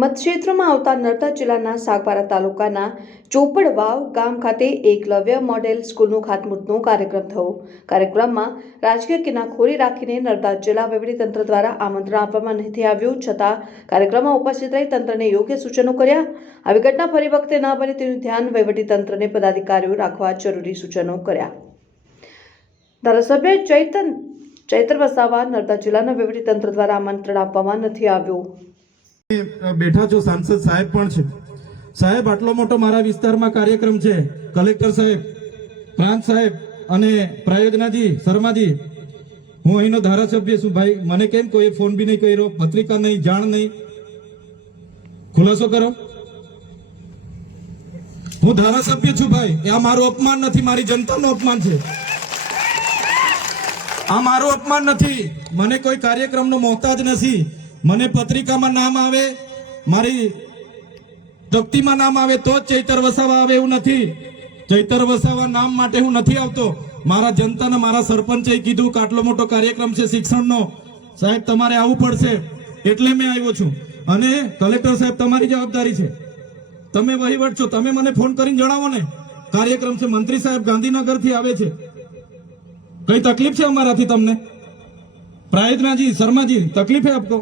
મતક્ષેત્રમાં આવતા નર્મદા જિલ્લાના સાગબારા તાલુકાના ચોપડવાવ ગામ ખાતે એકલવ્ય મોડેલ સ્કૂલનું ખાતમુહૂર્તનો કાર્યક્રમ થયો। કાર્યક્રમમાં રાજકીય કિનાખોરી રાખીને નર્મદા જિલ્લા વહીવટીતંત્ર દ્વારા આમંત્રણ આપવામાં નથી આવ્યું, છતાં કાર્યક્રમમાં ઉપસ્થિત રહી તંત્રને યોગ્ય સૂચનો કર્યા। આવી ઘટના ફરી વખતે ન બને તેનું ધ્યાન વહીવટીતંત્રને પદાધિકારીઓ રાખવા જરૂરી સૂચનો કર્યા। ધારાસભ્ય ચૈતર વસાવા નર્મદા જિલ્લાના વહીવટીતંત્ર દ્વારા આમંત્રણ આપવામાં નથી આવ્યું। બેઠા છો, સાંસદ સાહેબ પણ છે। સાહેબ, આટલો મોટો મારા વિસ્તારમાં કાર્યક્રમ છે, કલેક્ટર સાહેબ, પ્રાંત સાહેબ અને પ્રાયોજનાજી શર્માજી, હું અહીંનો ધારાસભ્ય છું ભાઈ। મને કેમ કોઈ ફોન બી નહીં કર્યો, પત્રિકા નહીં, જાણ નહીં, ખુલાસો કરો। હું ધારાસભ્ય છું ભાઈ, આ મારું અપમાન નથી, મારી જનતાનું અપમાન છે। આ મારું અપમાન નથી, મને કોઈ કાર્યક્રમનો મોહતાજ નથી। મને પત્રિકામાં નામ આવે, મારી તકતીમાં નામ આવે તો જ ચૈતર વસાવા આવે એવું નથી। ચૈતર વસાવા નામ માટે હું નથી આવતો। મારા જનતાને મારા સરપંચે કીધું કે આટલો મોટો કાર્યક્રમ છે શિક્ષણનો, સાહેબ તમારે આવવું પડશે, એટલે મેં આવ્યો છું। અને કલેક્ટર સાહેબ, તમારી જવાબદારી છે, તમે વહીવટ છો, તમે મને ફોન કરીને જણાવો ને કાર્યક્રમ છે। મંત્રી સાહેબ ગાંધીનગરથી આવે છે, કઈ તકલીફ છે અમારાથી તમને? પ્રાયોજનાજી શર્માજી, તકલીફ હે આપકો?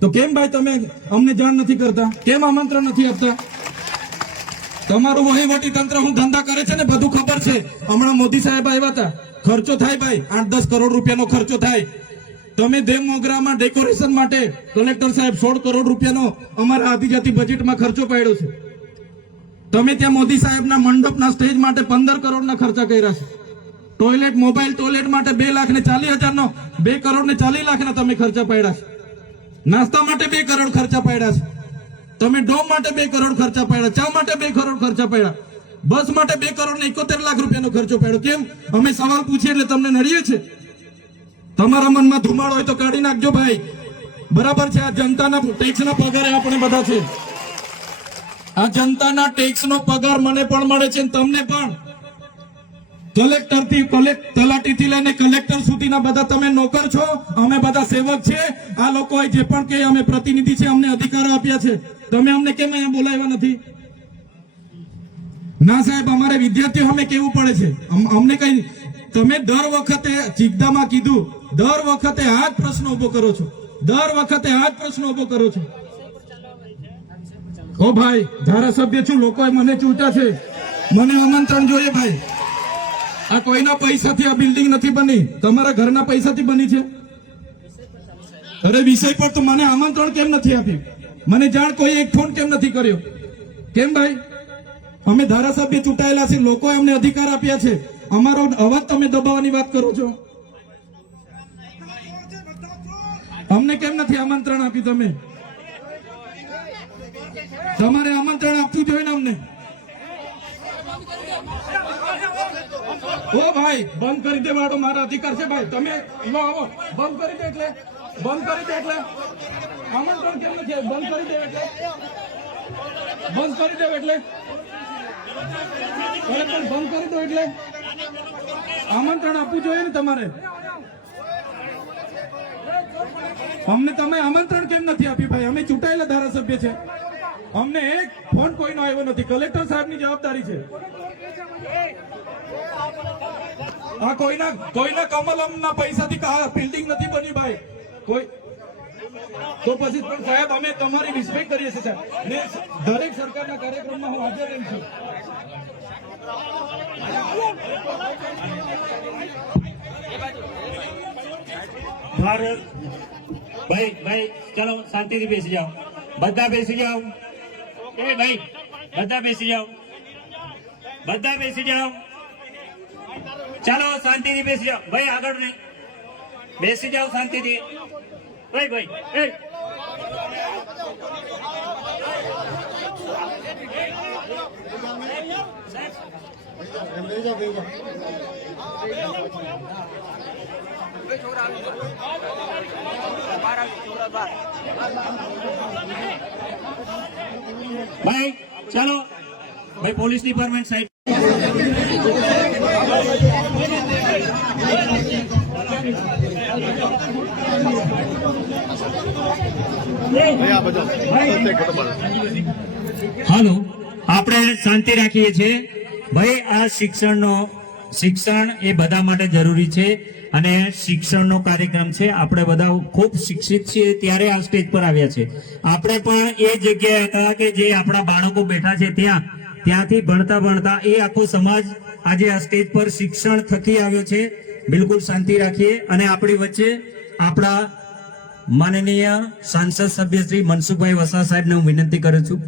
તો કેમ ભાઈ તમે અમને જાણ નથી કરતા, કેમ આમંત્રણ નથી આપતા? તમારું વહીવટી તંત્ર હું ધંધા કરે છે ને બધું ખબર છે। હમણાં મોદી સાહેબ આવ્યા હતા, ખર્ચો થાય ભાઈ, 8-10 કરોડ રૂપિયાનો ખર્ચો થાય। તમે દેવ મોગરામાં ડેકોરેશન માટે કલેક્ટર સાહેબ 16 કરોડ રૂપિયાનો અમારા આદિજાતિ બજેટમાં ખર્ચો પાડ્યો છે। તમે ત્યાં મોદી સાહેબના મંડપના સ્ટેજ માટે 15 કરોડના ખર્ચા કર્યા છે। ટોયલેટ, મોબાઈલ ટોયલેટ માટે 2,40,000નો 2 કરોડ ને 40 લાખના તમે ખર્ચા પાડ્યા છે। નાસ્તા માટે 2 કરોડ ખર્ચા પાડ્યા છે। તમે ડોમ માટે 2 કરોડ ખર્ચા પાડ્યા, ચા માટે 2 કરોડ ખર્ચા પાડ્યા, બસ માટે 2 કરોડ ને 71 લાખ રૂપિયાનો ખર્ચો પાડ્યો। કેમ? અમે સવાલ પૂછીએ એટલે તમને નડીએ છે? તમારા મનમાં ધુમાડો હોય તો કાઢી નાખજો ભાઈ, બરાબર છે? આ જનતાના ટેક્સના પગારે આપણે બધા છે। આ જનતાના ટેક્સનો પગાર મને પણ મળે છે, તમને પણ। કલેક્ટરથી તલાટીથી લઈને કલેક્ટર સુધીના બધા તમે નોકર છો, અમે બધા સેવક છે। આ લોકોએ જે પણ કે અમે પ્રતિનિધિ છે, અમને અધિકારો આપ્યા છે, તમે અમને કેમ અહીંયા બોલાવ્યા નથી? ના સાહેબ, અમારે વિદ્યાર્થીઓ અમે કેવું પડે છે, અમને કઈ તમે દર વખતે ચિકદામાં કીધું, દર વખતે આ જ પ્રશ્ન ઉભો કરો છો, દર વખતે આ જ પ્રશ્ન ઉભો કરો છો। ઓ ભાઈ, ધારાસભ્ય છું, લોકોએ મને ચૂંટ્યા છે, મને આમંત્રણ જોઈએ ભાઈ। આ કોઈના પૈસાથી આ બિલ્ડિંગ નથી બની, તમારા ઘરના પૈસાથી બની છે। અરે વિષય પર તો મને આમંત્રણ કેમ નથી આપ્યું? મને જાણ કોઈ એક ફોન કેમ નથી કર્યો? કેમ ભાઈ? અમે ધારાસભ્ય ચૂંટાયેલા છે, લોકોએ અમને અધિકાર આપ્યા છે, અમારો અવાજ તમે દબાવવાની વાત કરો છો। અમને કેમ નથી આમંત્રણ આપ્યું? તમારે આમંત્રણ આપવું જોઈએ ને અમને। ઓ ભાઈ, બંધ કરી દેવાડો, મારા અધિકાર છે ભાઈ। તમે લો આવો, બંધ કરી દે એટલે આમંત્રણ કેમ નથી? બંધ કરી દે એટલે બંધ કરી દો એટલે આમંત્રણ આપવું જોઈએ ને તમારે। અમને તમે આમંત્રણ કેમ નથી આપ્યું ભાઈ? અમે ચૂંટાયેલા ધારાસભ્ય છે, અમને એક ફોન કોઈનો આવ્યો નથી। કલેક્ટર સાહેબની જવાબદારી છે। આ કોઈના કમલમના પૈસાથી બિલ્ડિંગ નથી બની ભાઈ, કોઈ તો પછી પણ સાહેબ અમે તમારી રિસ્પેક્ટ કરીએ છીએ સાહેબ, ને દરેક સરકારના કાર્યક્રમમાં હું હાજર રહું છું। ભારત ભાઈ ચલો શાંતિથી બેસી જાઓ, બધા બેસી જાઓ। એ ભાઈ બધા બેસી જાઓ, બધા બેસી જાઓ, ચાલો શાંતિથી બેસી જાઓ ભાઈ, આગળ નહીં, બેસી જાઓ શાંતિથી ભાઈ। ભાઈ ચાલો ભાઈ, પોલીસ ડિપાર્ટમેન્ટ સાઈડ હાલો, આપણે શાંતિ રાખીએ છીએ ભાઈ. આ શિક્ષણ એ બધા માટે જરૂરી છે અને શિક્ષણનો કાર્યક્રમ છે. આપણે બધા ખૂબ શિક્ષિત છીએ ત્યારે આ સ્ટેજ પર આવ્યા છે. આપણે પણ એ જગ્યાએ હતા કે જે આપણા બાળકો બેઠા છે ત્યાંથી ભણતા એ આખો સમાજ આજે આ સ્ટેજ પર શિક્ષણ થકી આવ્યો છે. બિલકુલ શાંતિ રાખીએ. અને આપણી વચ્ચે આપણા માનનીય સાંસદ સભ્ય શ્રી મનસુખભાઈ વસાવા સાહેબને હું વિનંતી કરું છું